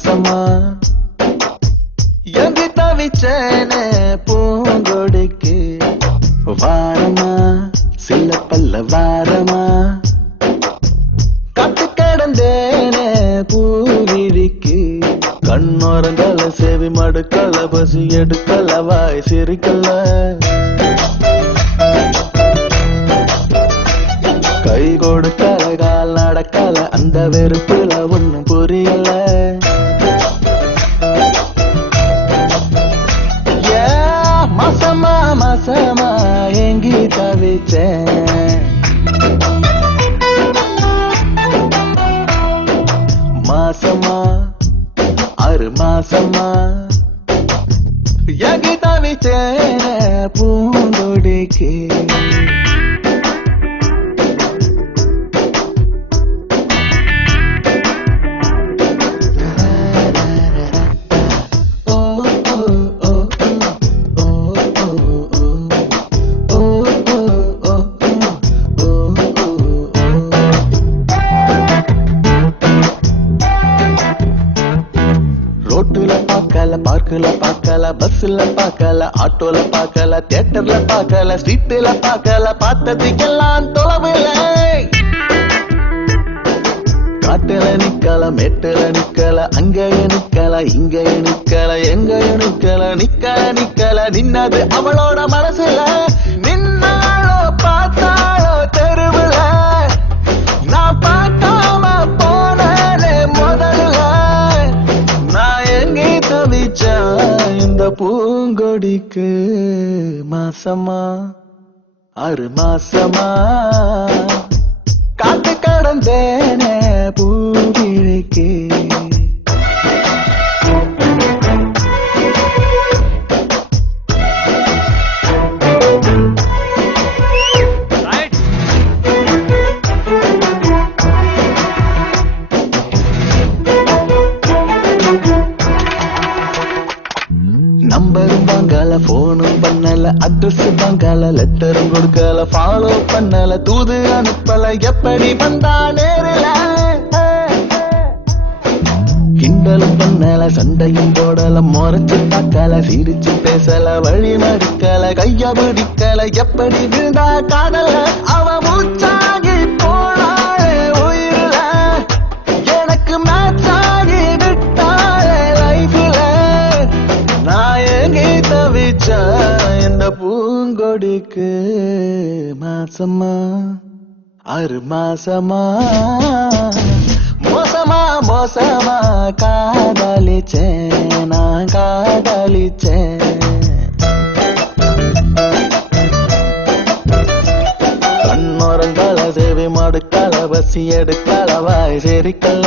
மாசமா எங்கு தவிச்சேனே பூங்கொடிக்கு வாரமா சில பல்ல வாரமா கட்டு கடந்தேனே பூவிழிக்கு கண்ணோரங்கள செவி மடுக்கல பசி எடுக்கல வாய் சிரிக்கல கை கொடுக்கல கால் நடக்கல அந்த வெறுப்புல ஒண்ணும் புரியல மாசமா மாசமா எங்கி தவிச்சேன் மாசமா 6 மாசமா எங்கி தவிச்சேன் பூங்கொடிக்கு ரோட்டுல பார்க்கல பார்க்கல பார்க்கல பஸ்ல பார்க்கல ஆட்டோல பார்க்கல தியேட்டர்ல பார்க்கல ஸ்ட்ரீட்ல பார்க்கல பார்த்ததுக்கெல்லாம் தொலைவில்ல காட்டுல நிக்கல மேட்டுல நிக்கல அங்கேயே நிக்கல இங்கேயே நிக்கல எங்கேயே நிக்கல நிக்கல நிக்கல நின்னது அவளோட மனசுல நின்னாலோ பார்த்தாலோ தெருவுல நான் பார்க்காம போனே முதல்ல இந்த பூங்கொடிக்கு மாசமா 6 மாசமா காத்து கடந்தேனே பூவிழிக்கு நம்பரும் வாங்கல போனும் பண்ணல அட்ரஸ் வாங்கல லெட்டரும் கொடுக்கல ஃபாலோ பண்ணல தூது அனுப்பல எப்படி வந்தா நேரில கிண்டலும் பண்ணல சண்டையும் போடல முறைச்சு பார்க்கல சிரிச்சு பேசல வழி மறுக்கல கைய பிடிக்கல எப்படி விழுந்தா காதல அவ மூச்சாகி போனாலே உயிரில எனக்கு மேட்சாகி விட்டாலே லைஃப்ல நான் எங்கே தவிச்சா இந்த பூங்கொடிக்கு மாசமா 6 மாசமா மோசமா மோசமா காதலிச்சேன் நான் காதலிச்சேன் கண்ணோரங்கள சேவை மடுக்கல பசி எடுக்கல வாய் சிரிக்கல